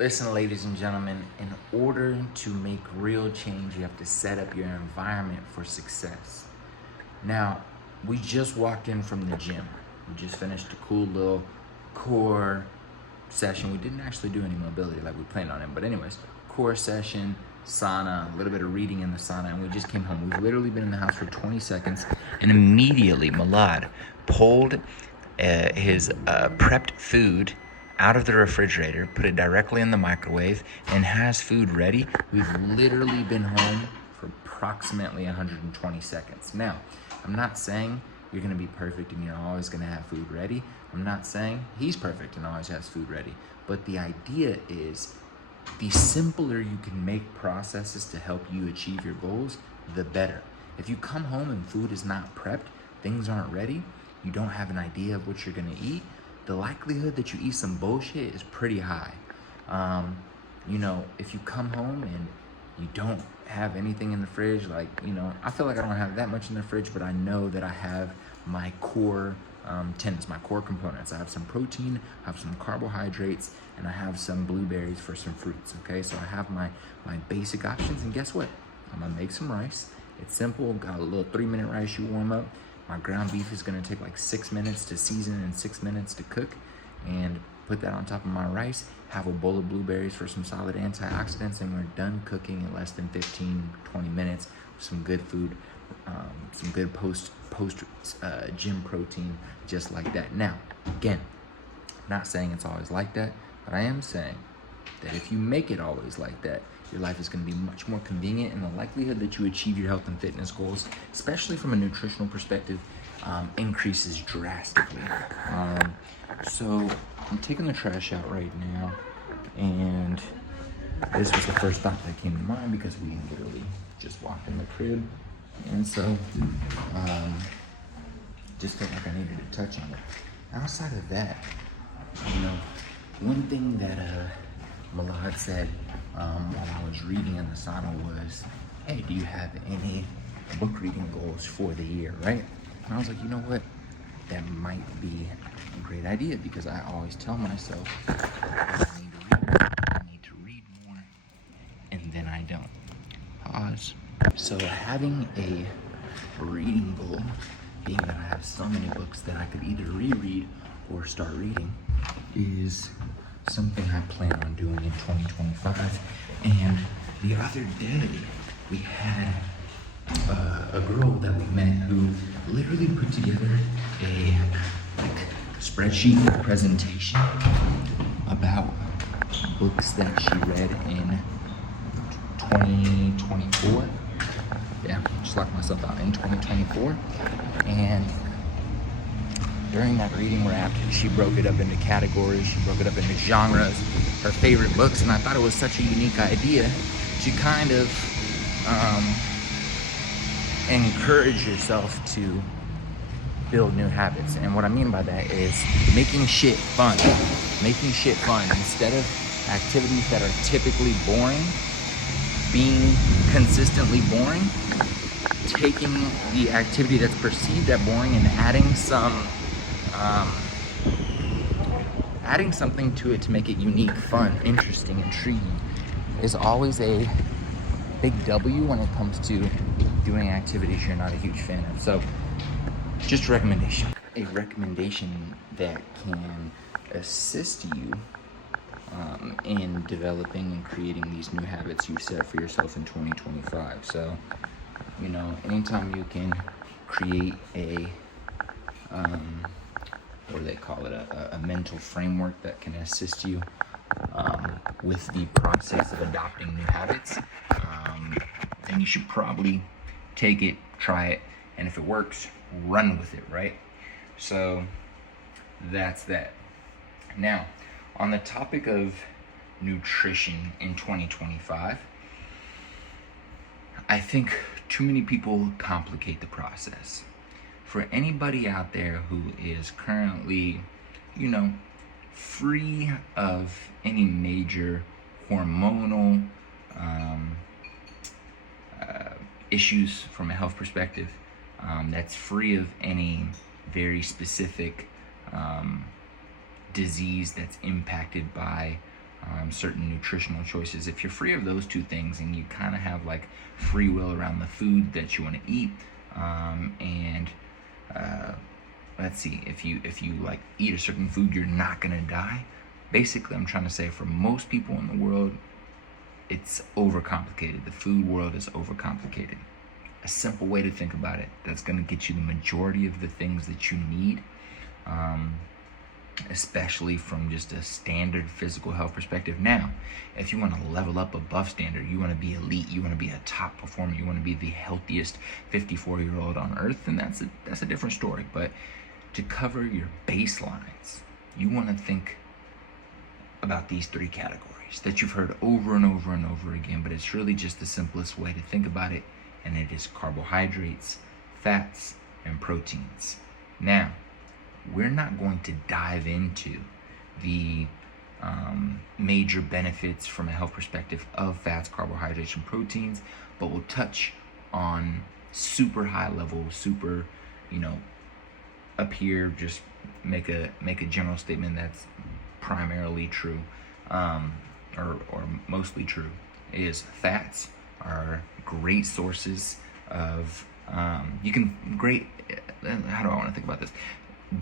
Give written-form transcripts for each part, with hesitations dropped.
Listen, ladies and gentlemen, in order to make real change, you have to set up your environment for success. Now, we just walked in from the gym. We just finished a cool little core session. We didn't actually do any mobility like we planned on it, but anyways, core session, sauna, a little bit of reading in the sauna, and we just came home. We've literally been in the house for 20 seconds, and immediately Milad pulled his prepped food out of the refrigerator, put it directly in the microwave, and has food ready. We've literally been home for approximately 120 seconds. Now, I'm not saying you're gonna be perfect and you're always gonna have food ready. I'm not saying he's perfect and always has food ready. But the idea is, the simpler you can make processes to help you achieve your goals, the better. If you come home and food is not prepped, things aren't ready, you don't have an idea of what you're gonna eat, the likelihood that you eat some bullshit is pretty high. If you come home and you don't have anything in the fridge, I feel like I don't have that much in the fridge, but I know that I have my core tenets, my core components. I have some protein, I have some carbohydrates, and I have some blueberries for some fruits, okay? So I have my basic options, and guess what? I'm gonna make some rice. It's simple, got a little 3-minute rice you warm up. My ground beef is gonna take like 6 minutes to season and 6 minutes to cook, and put that on top of my rice, have a bowl of blueberries for some solid antioxidants, and we're done cooking in less than 15-20 minutes with some good food, some good post gym protein, just like that. Now, again, I'm not saying it's always like that, but I am saying that if you make it always like that, your life is going to be much more convenient, and the likelihood that you achieve your health and fitness goals, especially from a nutritional perspective, increases drastically. So I'm taking the trash out right now, and this was the first thought that came to mind because we literally just walked in the crib, and so just felt like I needed to touch on it. Outside of that, one thing that Milad said while I was reading in the sauna was, hey, do you have any book reading goals for the year, right? And I was like, you know what? That might be a great idea, because I always tell myself I need to read more, and then I don't. Pause. So having a reading goal, being that I have so many books that I could either reread or start reading, is something I plan on doing in 2025. And the other day, we had a girl that we met who literally put together a spreadsheet presentation about books that she read in 2024. Yeah, just locked myself out in 2024. And during that reading wrap, she broke it up into categories, she broke it up into genres, her favorite books, and I thought it was such a unique idea to kind of encourage yourself to build new habits. And what I mean by that is making shit fun. Making shit fun. Instead of activities that are typically boring, being consistently boring, taking the activity that's perceived as boring and adding something to it to make it unique, fun, interesting, intriguing is always a big W when it comes to doing activities you're not a huge fan of. So, just a recommendation. A recommendation that can assist you in developing and creating these new habits you set for yourself in 2025. So, anytime you can create a what do they call it, a mental framework that can assist you with the process of adopting new habits, then you should probably take it, try it, and if it works, run with it, right? So that's that. Now, on the topic of nutrition in 2025, I think too many people complicate the process. For anybody out there who is currently, free of any major hormonal issues from a health perspective, that's free of any very specific disease that's impacted by certain nutritional choices. If you're free of those two things and you kind of have like free will around the food that you want to eat, and let's see, if you like eat a certain food, you're not gonna die. Basically, I'm trying to say for most people in the world, it's overcomplicated. The food world is overcomplicated. A simple way to think about it that's gonna get you the majority of the things that you need, especially from just a standard physical health perspective. Now, if you want to level up above standard, you want to be elite, you want to be a top performer, you want to be the healthiest 54-year-old on earth, then that's a different story. But to cover your baselines, you want to think about these three categories that you've heard over and over and over again, but it's really just the simplest way to think about it, and it is carbohydrates, fats, and proteins. Now, we're not going to dive into the major benefits from a health perspective of fats, carbohydrates, and proteins, but we'll touch on super high level, super, up here, just make a general statement that's primarily true, or mostly true, is fats are great sources of, how do I want to think about this?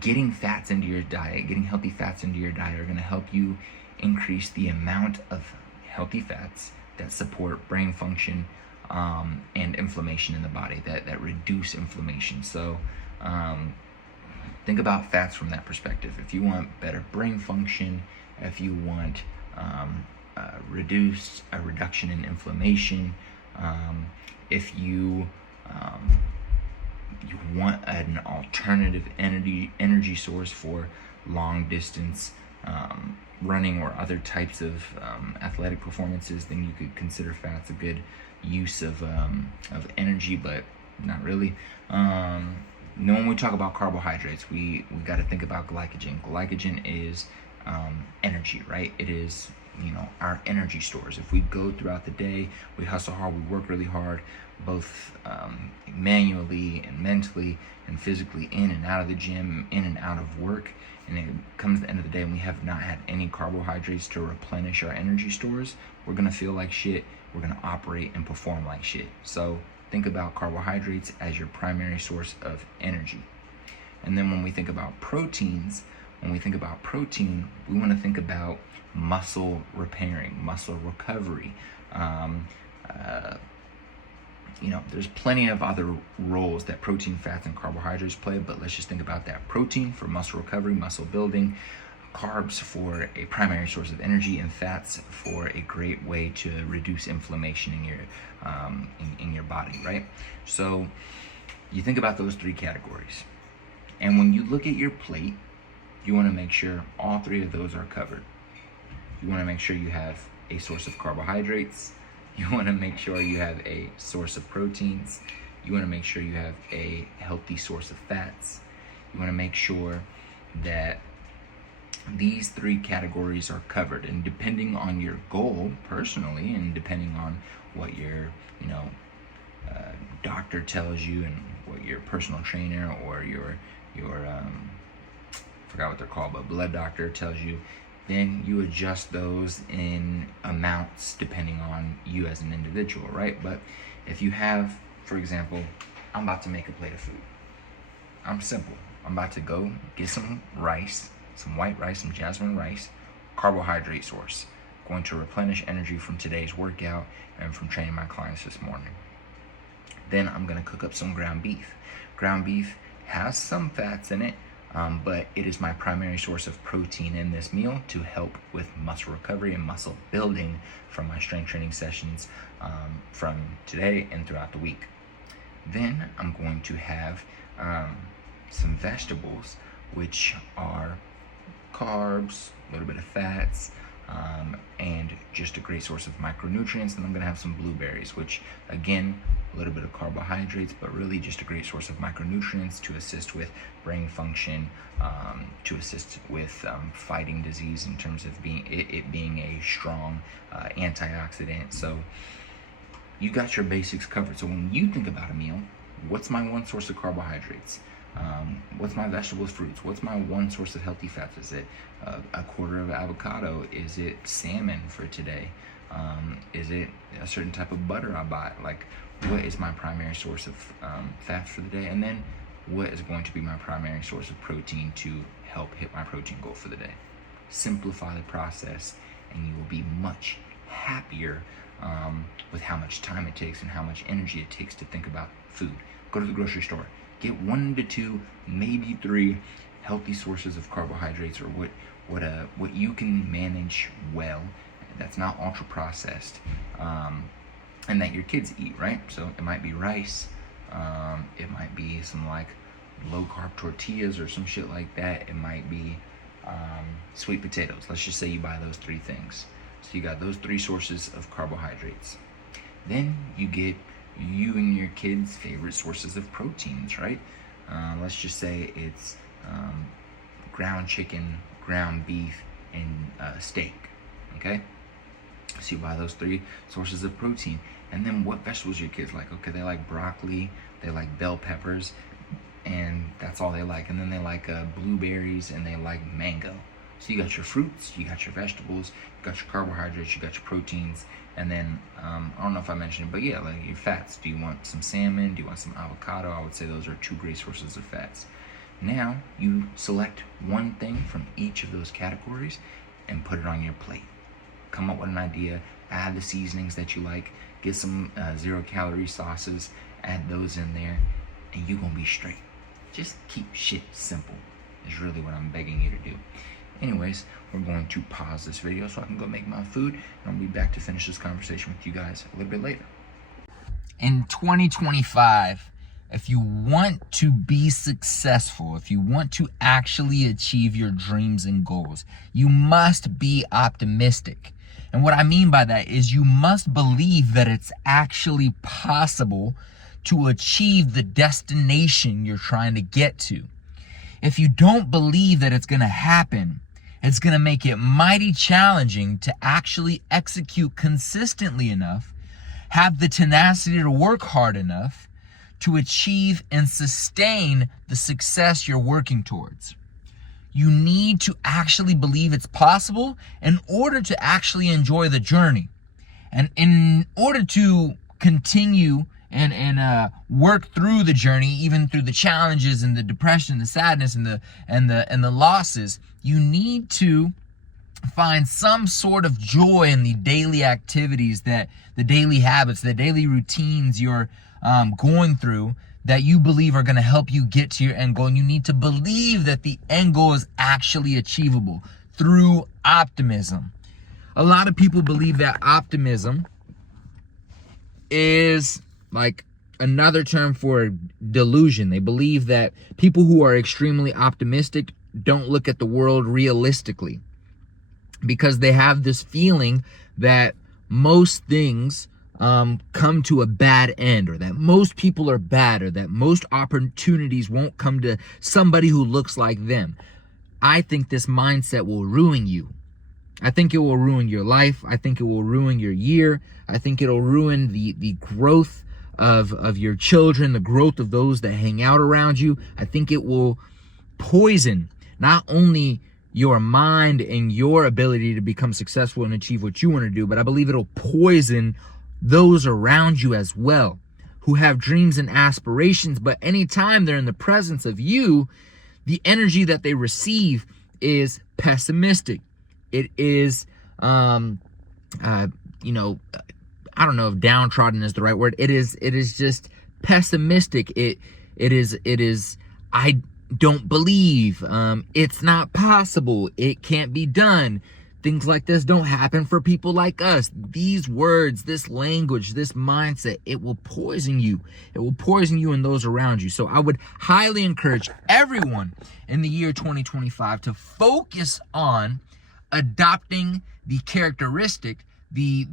Getting fats into your diet, getting healthy fats into your diet are going to help you increase the amount of healthy fats that support brain function, and inflammation in the body, that reduce inflammation. So think about fats from that perspective. If you want better brain function, if you want a reduction in inflammation, if you want an alternative energy source for long distance running or other types of athletic performances, then you could consider fats a good use of energy, but not really. When we talk about carbohydrates, we got to think about glycogen. Glycogen is energy, right? It is our energy stores. If we go throughout the day, we hustle hard, we work really hard, both manually and mentally and physically, in and out of the gym, in and out of work, and it comes to the end of the day and we have not had any carbohydrates to replenish our energy stores, we're gonna feel like shit, we're gonna operate and perform like shit. So think about carbohydrates as your primary source of energy. And then when we think about proteins, we want to think about muscle repairing, muscle recovery. There's plenty of other roles that protein, fats, and carbohydrates play, but let's just think about that. Protein for muscle recovery, muscle building, carbs for a primary source of energy, and fats for a great way to reduce inflammation in your body, right? So you think about those three categories, and when you look at your plate, you want to make sure all three of those are covered. You want to make sure you have a source of carbohydrates. You want to make sure you have a source of proteins. You want to make sure you have a healthy source of fats. You want to make sure that these three categories are covered. And depending on your goal personally, and depending on what your doctor tells you, and what your personal trainer or your forgot what they're called, but blood doctor tells you, then you adjust those in amounts depending on you as an individual, right? But if you have, for example, I'm about to make a plate of food. I'm simple. I'm about to go get some rice, some white rice, some jasmine rice, carbohydrate source, going to replenish energy from today's workout and from training my clients this morning. Then I'm gonna cook up some ground beef. Ground beef has some fats in it, but it is my primary source of protein in this meal to help with muscle recovery and muscle building from my strength training sessions from today and throughout the week. Then I'm going to have some vegetables, which are carbs, a little bit of fats, and just a great source of micronutrients. And I'm gonna have some blueberries, which again, a little bit of carbohydrates, but really just a great source of micronutrients to assist with brain function, to assist with fighting disease in terms of it being a strong antioxidant. So you got your basics covered. So when you think about a meal, what's my one source of carbohydrates? What's my vegetables, fruits? What's my one source of healthy fats? Is it a quarter of avocado? Is it salmon for today? Is it a certain type of butter I buy? Like, what is my primary source of fats for the day? And then what is going to be my primary source of protein to help hit my protein goal for the day? Simplify the process, and you will be much happier with how much time it takes and how much energy it takes to think about food. Go to the grocery store, get 1 to 2, maybe 3 healthy sources of carbohydrates, or what you can manage well, that's not ultra processed, and that your kids eat, right? So it might be rice, it might be some like low carb tortillas or some shit like that. It might be sweet potatoes. Let's just say you buy those 3 things. So you got those 3 sources of carbohydrates. Then you get you and your kids' favorite sources of proteins, right? Let's just say it's ground chicken, ground beef, and steak, okay? So you buy those 3 sources of protein. And then what vegetables your kids like? Okay, they like broccoli, they like bell peppers, and that's all they like. And then they like blueberries, and they like mango. So you got your fruits, you got your vegetables, you got your carbohydrates, you got your proteins, and then I don't know if I mentioned it, but yeah, like your fats. Do you want some salmon? Do you want some avocado? I would say those are 2 great sources of fats. Now you select one thing from each of those categories and put it on your plate. Come up with an idea, add the seasonings that you like, get some 0-calorie sauces, add those in there, and you're gonna be straight. Just keep shit simple is really what I'm begging you to do. Anyways, we're going to pause this video so I can go make my food, and I'll be back to finish this conversation with you guys a little bit later. In 2025, if you want to be successful, if you want to actually achieve your dreams and goals, you must be optimistic. And what I mean by that is you must believe that it's actually possible to achieve the destination you're trying to get to. If you don't believe that it's going to happen, it's going to make it mighty challenging to actually execute consistently enough, have the tenacity to work hard enough to achieve and sustain the success you're working towards. You need to actually believe it's possible in order to actually enjoy the journey. And in order to continue and work through the journey, even through the challenges and the depression, the sadness, and the losses, you need to find some sort of joy in the daily activities, that the daily habits, the daily routines you're going through, that you believe are going to help you get to your end goal. And you need to believe that the end goal is actually achievable through optimism. A lot of people believe that optimism is like another term for delusion. They believe that people who are extremely optimistic don't look at the world realistically, because they have this feeling that most things come to a bad end, or that most people are bad, or that most opportunities won't come to somebody who looks like them. I think this mindset will ruin you. I think it will ruin your life. I think it will ruin your year. I think it'll ruin the growth of your children, the growth of those that hang out around you. I think it will poison not only your mind and your ability to become successful and achieve what you want to do, but I believe it'll poison those around you as well, who have dreams and aspirations. But anytime they're in the presence of you, the energy that they receive is pessimistic. It is, I don't know if downtrodden is the right word. It is just pessimistic. It is, I don't believe, it's not possible, it can't be done. Things like this don't happen for people like us. These words, this language, this mindset, it will poison you. It will poison you and those around you. So I would highly encourage everyone in the year 2025 to focus on adopting the characteristic, the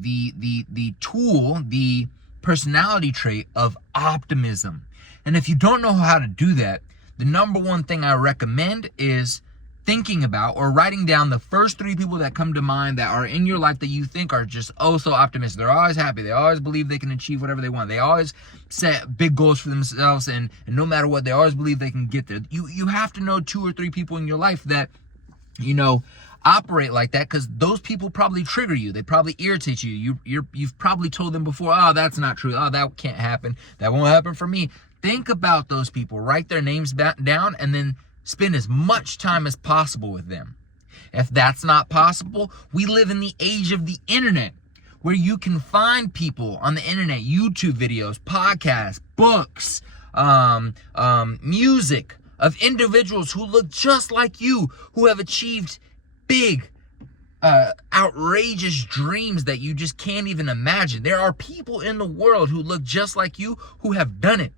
tool, the personality trait of optimism. And if you don't know how to do that, the number one thing I recommend is thinking about or writing down the first 3 people that come to mind that are in your life that you think are just oh so optimistic. They're always happy. They always believe they can achieve whatever they want. They always set big goals for themselves, and no matter what, they always believe they can get there. You have to know 2 or 3 people in your life that, you know, operate like that, because those people probably trigger you. They probably irritate you. You've probably told them before, oh, that's not true. Oh, that can't happen. That won't happen for me. Think about those people. Write their names down, and then spend as much time as possible with them. If that's not possible, we live in the age of the internet, where you can find people on the internet, YouTube videos, podcasts, books, music of individuals who look just like you, who have achieved big, outrageous dreams that you just can't even imagine. There are people in the world who look just like you who have done it,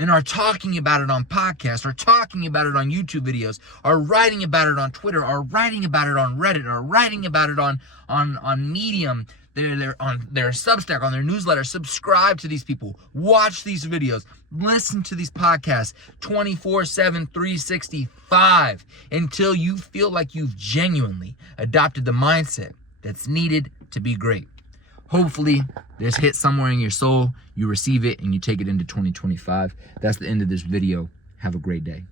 and are talking about it on podcasts, are talking about it on YouTube videos, are writing about it on Twitter, are writing about it on Reddit, are writing about it on Medium. They're on their Substack, on their newsletter. Subscribe to these people. Watch these videos. Listen to these podcasts 24/7, 365 until you feel like you've genuinely adopted the mindset that's needed to be great. Hopefully, this hits somewhere in your soul. You receive it and you take it into 2025. That's the end of this video. Have a great day.